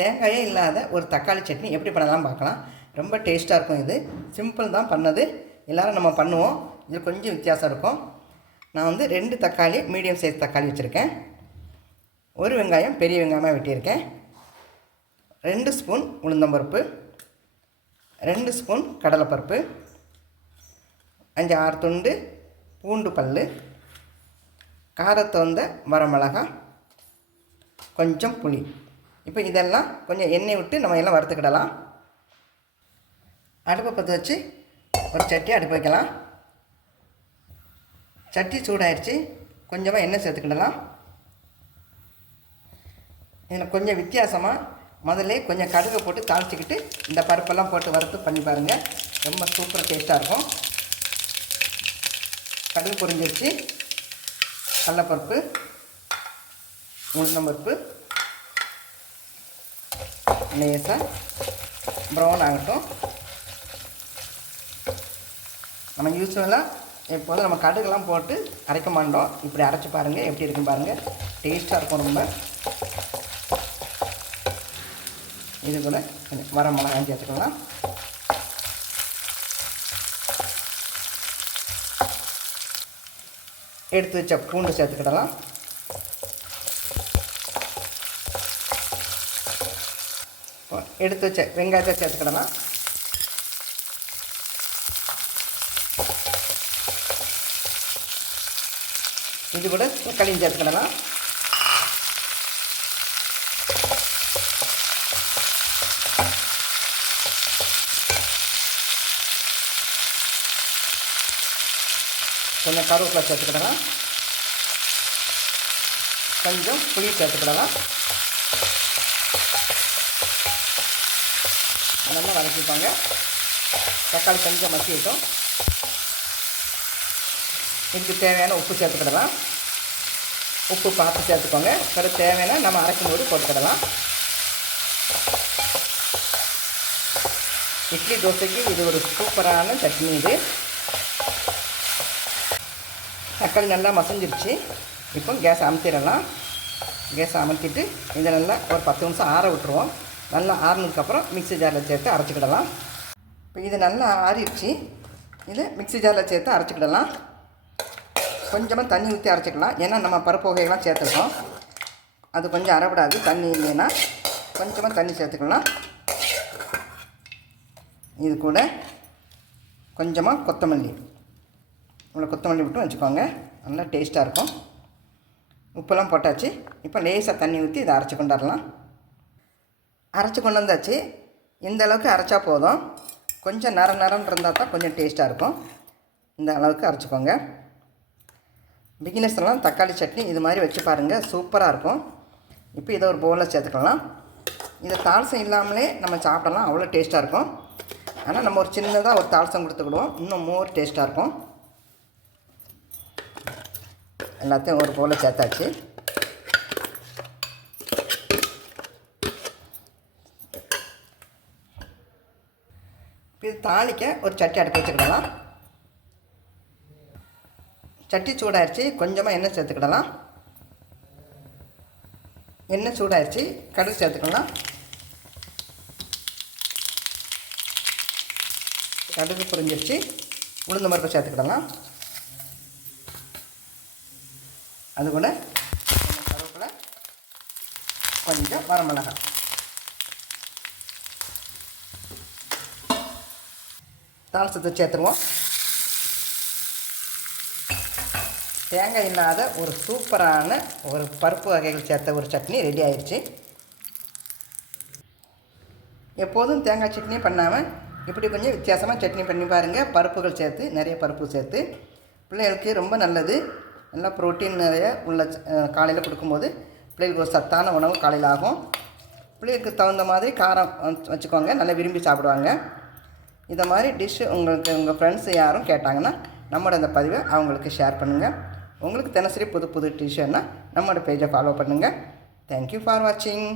தேங்காயே இல்லாத ஒரு தக்காளி சட்னி எப்படி பண்ணலாம் பார்க்கலாம். ரொம்ப டேஸ்ட்டாக இருக்கும். இது சிம்பிள் தான் பண்ணது, எல்லோரும் நம்ம பண்ணுவோம். இது கொஞ்சம் வித்தியாசம் இருக்கும். நான் வந்து 2 தக்காளி மீடியம் சைஸ் தக்காளி வச்சுருக்கேன். 1 வெங்காயம் பெரிய வெங்காயமாக வெட்டியிருக்கேன். 2 ஸ்பூன் உளுந்தம்பருப்பு, 2 ஸ்பூன் கடலைப்பருப்பு, 5-6 துண்டு பூண்டு பல், காரத்தோந்த வரமிளகாய், கொஞ்சம் புளி. இப்போ இதெல்லாம் கொஞ்சம் எண்ணெய் விட்டு நம்ம எல்லாம் வறுத்துக்கிடலாம். அடுப்பை பற்ற வச்சு ஒரு சட்டி அடுப்பு வைக்கலாம். சட்டி சூடாயிடுச்சு. கொஞ்சமாக எண்ணெய் சேர்த்துக்கிடலாம். இதில் கொஞ்சம் வித்தியாசமாக முதல்ல கொஞ்சம் கடுகை போட்டு தாளிச்சிக்கிட்டு இந்த பருப்பெல்லாம் போட்டு வறுத்து பண்ணி பாருங்கள். ரொம்ப சூப்பராக டேஸ்ட்டாக இருக்கும். கடுகு பொரிஞ்சிருச்சு. கடலைப்பருப்பு, உளுந்தம்பருப்பு லேசாக ப்ரௌன் ஆகட்டும். நம்ம யூஸ்வலாக எப்போதும் நம்ம கடுகுலாம் போட்டு அரைக்க மாட்டோம். இப்படி அரைச்சி பாருங்கள், எப்படி இருக்குன்னு பாருங்கள். டேஸ்ட்டாக இருக்கும் ரொம்ப. இது கூட வர மிளகாய் சேர்த்துக்கலாம். எடுத்து வச்ச பூண்டு சேர்த்துக்கிடலாம். எடுத்து வச்ச வெங்காயத்தை சேர்த்துக்கிடலாம். இது கூட தக்காளியும் சேர்த்துக்கிடலாம். கொஞ்சம் கருவேப்பிலை சேர்த்துக்கிடலாம். கொஞ்சம் புளி சேர்த்துக்கிடலாம். அதெல்லாம் வதக்கிப்பாங்க. தக்காளி கொஞ்சம் மசிட்டோம். இதுக்கு தேவையான உப்பு சேர்த்துக்கிடலாம். உப்பு பார்த்து சேர்த்துக்கோங்க. பிறகு தேவையான நம்ம அரைக்கும் போது போட்டுக்கிடலாம். இட்லி தோசைக்கு இது ஒரு சூப்பரான சட்னி. இது தக்காளி நல்லா மசிஞ்சிருச்சு. இப்போ கேஸ் அமுத்திடலாம். கேஸை அமுத்திட்டு இதை நல்லா ஒரு 10 நிமிஷம் ஆற விட்டுருவோம். நல்லா ஆறுனதுக்கப்புறம் மிக்ஸி ஜாரில் சேர்த்து அரைச்சிக்கிடலாம். இப்போ இது நல்லா ஆறிடுச்சு. இதை மிக்ஸி ஜாரில் சேர்த்து அரைச்சிக்கிடலாம். கொஞ்சமாக தண்ணி ஊற்றி அரைச்சிக்கலாம். ஏன்னா நம்ம பருப்பு வகைகள்லாம் சேர்த்துருக்கோம். அது கொஞ்சம் அரைவிடாது. தண்ணி இல்லைன்னா கொஞ்சமாக தண்ணி சேர்த்துக்கலாம். இது கூட கொஞ்சமாக கொத்தமல்லி, இவ்வளோ கொத்தமல்லி விட்டு வச்சுக்கோங்க. நல்லா டேஸ்ட்டாக இருக்கும். உப்பெல்லாம் போட்டாச்சு. இப்போ லேசாக தண்ணி ஊற்றி இதை அரைச்சி கொண்டாடலாம். அரைச்சி கொண்டு வந்தாச்சு. இந்த அளவுக்கு அரைச்சா போதும். கொஞ்சம் நரன்னு இருந்தால் தான் கொஞ்சம் டேஸ்ட்டாக இருக்கும். இந்த அளவுக்கு அரைச்சிக்கோங்க. பிகினர்ஸ்லாம் தக்காளி சட்னி இது மாதிரி வச்சு பாருங்கள், சூப்பராக இருக்கும். இப்போ இதை ஒரு பவுலில் சேர்த்துக்கலாம். இதை தாளசம் இல்லாமலே நம்ம சாப்பிடலாம், அவ்வளோ டேஸ்ட்டாக இருக்கும். ஆனால் நம்ம ஒரு சின்னதாக ஒரு தாளசம் கொடுத்துக்கிடுவோம், இன்னும் மோர் டேஸ்ட்டாக இருக்கும். எல்லாத்தையும் ஒரு பவுலில் சேர்த்தாச்சு. இது தாளிக்க ஒரு சட்டி அடுப்பு வச்சுக்கிடலாம். சட்டி சூடாயிடுச்சு. கொஞ்சமாக எண்ணெய் சேர்த்துக்கிடலாம். எண்ணெய் சூடாயிடுச்சு. கடுகு சேர்த்துக்கலாம். கடுகு பொரிஞ்சிருச்சு. உளுந்து பருப்பு சேர்த்துக்கிடலாம். அது கூட கொஞ்சம் கருவேப்பிலை, கொஞ்சம் வரமிளகாய். தாளசத்தை சேர்த்துருவோம். தேங்காய் இல்லாத ஒரு சூப்பரான ஒரு பருப்பு வகைகள் சேர்த்த ஒரு சட்னி ரெடி ஆயிடுச்சு. எப்போதும் தேங்காய் சட்னியே பண்ணாமல் இப்படி கொஞ்சம் வித்தியாசமாக சட்னி பண்ணி பாருங்கள். பருப்புகள் சேர்த்து, நிறைய பருப்பு சேர்த்து பிள்ளைகளுக்கு ரொம்ப நல்லது. நல்லா ப்ரோட்டீன் நிறைய உள்ள காலையில் கொடுக்கும்போது பிள்ளைகளுக்கு ஒரு சத்தான உணவு காலையில் ஆகும். பிள்ளைகளுக்கு தகுந்த மாதிரி காரம் வச்சுக்கோங்க, நல்லா விரும்பி சாப்பிடுவாங்க. இதை மாதிரி டிஷ்ஷு உங்களுக்கு உங்கள் ஃப்ரெண்ட்ஸ் யாரும் கேட்டாங்கன்னா நம்மளோட இந்த பதிவை அவங்களுக்கு ஷேர் பண்ணுங்கள். உங்களுக்கு தினசரி புது புது டிஷ்ஷுன்னா நம்மளோட பேஜை ஃபாலோ பண்ணுங்கள். தேங்க்யூ ஃபார் வாட்சிங்.